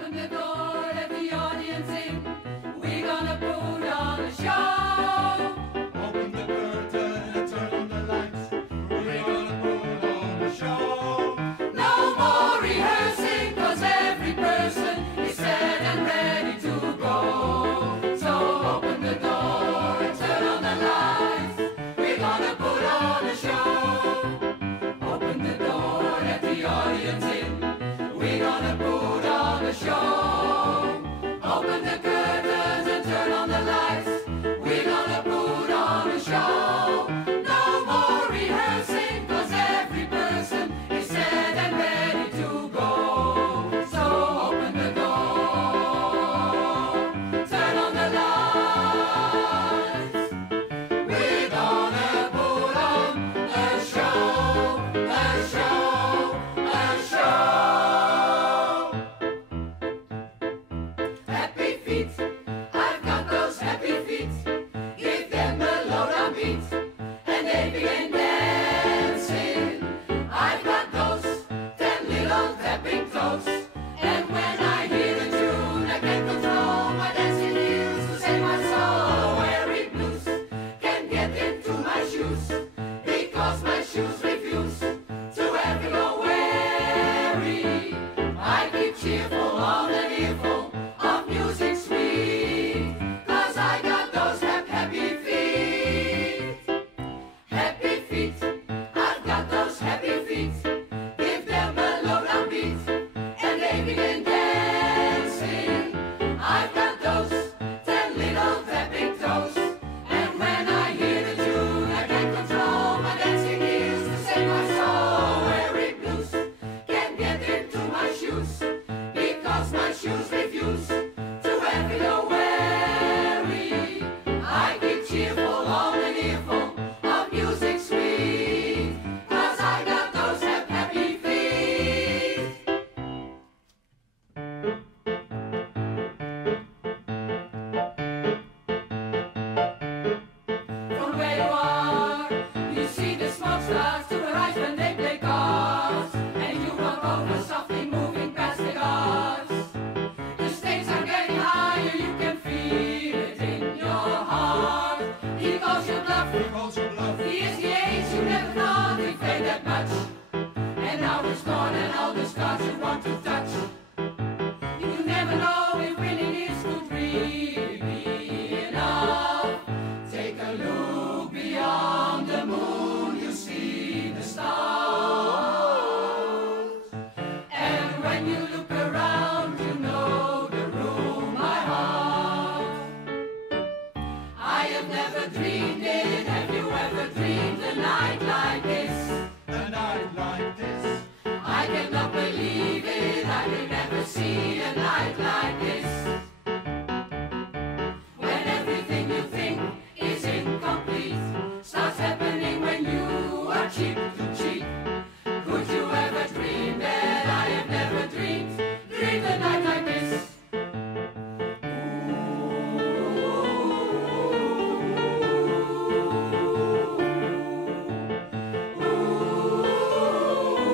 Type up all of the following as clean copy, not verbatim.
Open the door, let the audience in. We're gonna put on a show. Open the curtain and turn on the lights. We're gonna put on a show. No more rehearsing, 'cause every person is set and ready to go. So open the door and turn on the lights. We're gonna put on a show. Open the door, let the audience in. We're gonna put on a show. Open the curtains and turn on the lights. We're gonna put on a show. No more rehearsing, 'cause every person is set and ready to go. So open the door, turn on the lights. We're gonna put on a show, a show, a show. Happy feet, I've got those happy feet. Give them a load of beat, and they begin dancing. I've got those 10 little tapping toes, and when I hear the tune, I can't control my dancing heels to save my soul. Weary blues can get into my shoes, because my shoes refuse to ever go weary. I keep cheerful on an earful of music sweet, 'cause I got those happy feet. Happy feet, I've got those happy feet. Give them a load of beat, and they begin dancing. I've got those 10 little tapping toes, and when I hear the tune, I can't control my dancing heels to save my soul. Weary blues can get into my shoes, because my shoes refuse to ever go weary. I keep cheerful on an earful of music sweet, 'cause I got those happy feet. From where you are, you see the smokestacks to arise when they play cards, and you walk over softly moving past the guards. The stakes are getting higher, you can feel it in your heart. He calls your bluff, He calls your bluff. he is the age you never thought he'd play that much. And now he's gone and all the stars you want to touch. You never know if winning is could really be enough. Take a look beyond the moon, you see the stars. And when you look around, you know the room I heart. I have never dreamed it. Have you ever dreamed a night like this? A night like this. I cannot believe it. I will never see a night like this. When everything you think is incomplete starts happening when you are cheap to cheap. Could you ever dream that I have never dreamed a night like this? Ooh, ooh,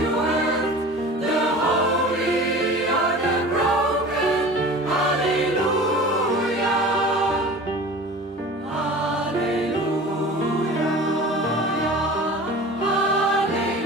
you hurt the holy or the broken. Hallelujah. Hallelujah. Hallelujah.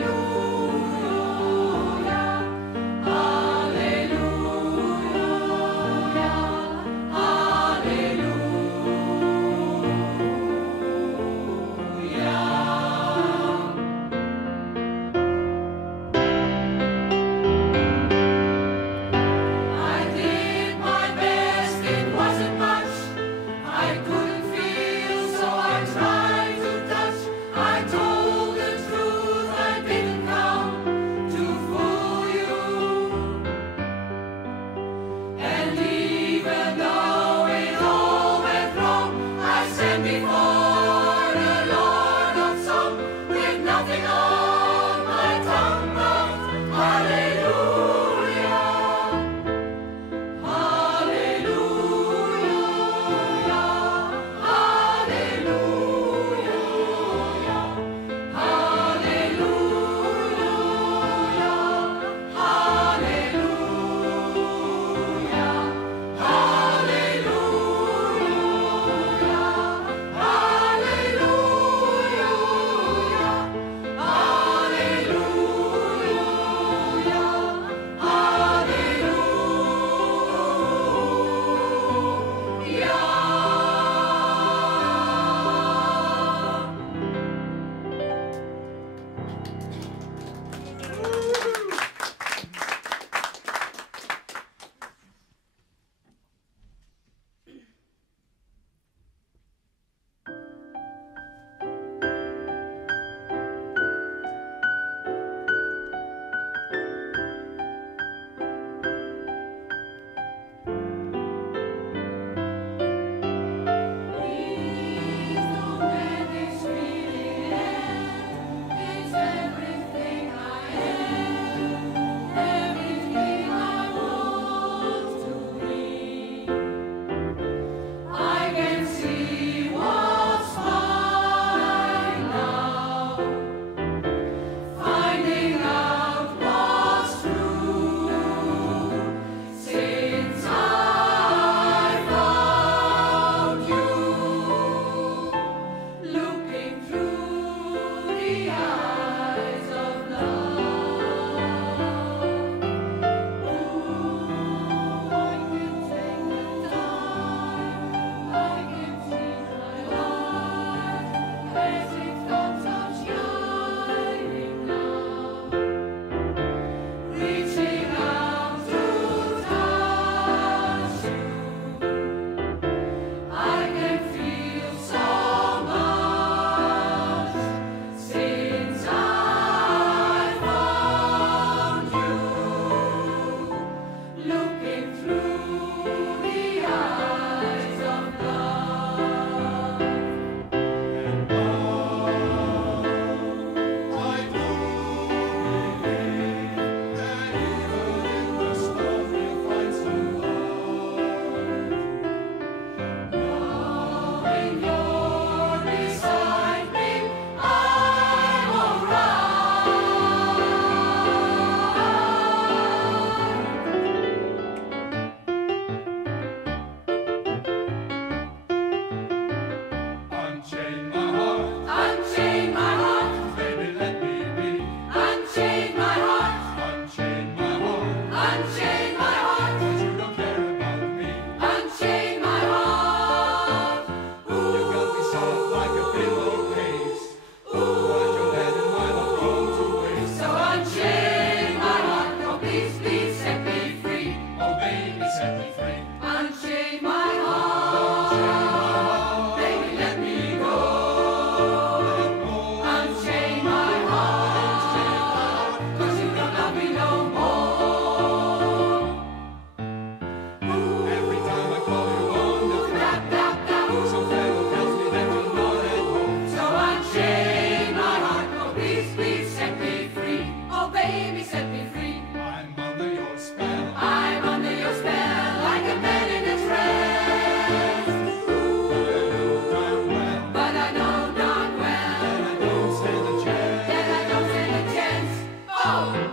Oh!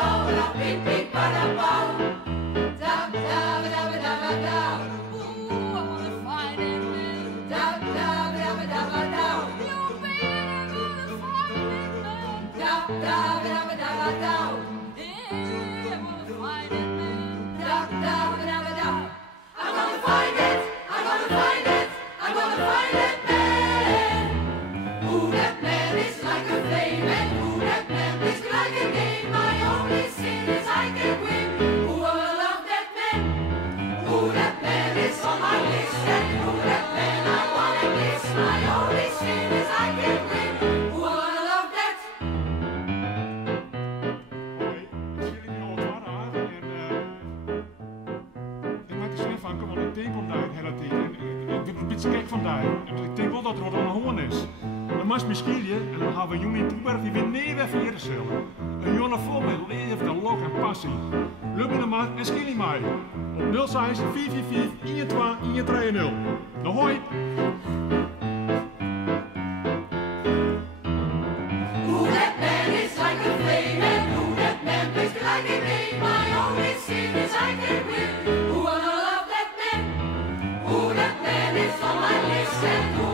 pow, da ping ping ba da pow. Da da da da da da da. Ooh, I wanna find it, man. Da da da da da da da. You baby, I wanna find it, man. Da da da da da da da. Yeah, I wanna find it, man. Da da da da da. I'm gonna find it. I'm gonna find it. I'm gonna find it, man. Ooh, that man is like a flame, and ooh, that man is like a game. My only sin is I can win. Ooh, I love that man. Ooh, that man is on my list, and ooh, that man I wanna kiss. My only sin is I can win. Ooh, I love that. Hoi, ik zit in de Oudwaarde en ik maak er zin van, want ik denk om daar de hele tijd. En ik ben een beetje gek van daar. Ik denk wel dat er wat aan de hoorn is. Dan mag misschien je, en dan gaan we jongen in Toeberg die weer neer weer verder zullen. Een jongen vol met leven, lok en passie. Loop in de maat en schil mij. Op 06 444 12 130. Nou hoi! Ooh, that man is like a flame, and ooh, that man plays me like a game. My only sin is I can win. Ooh, I love that man. Ooh, that man is on my list, and ooh,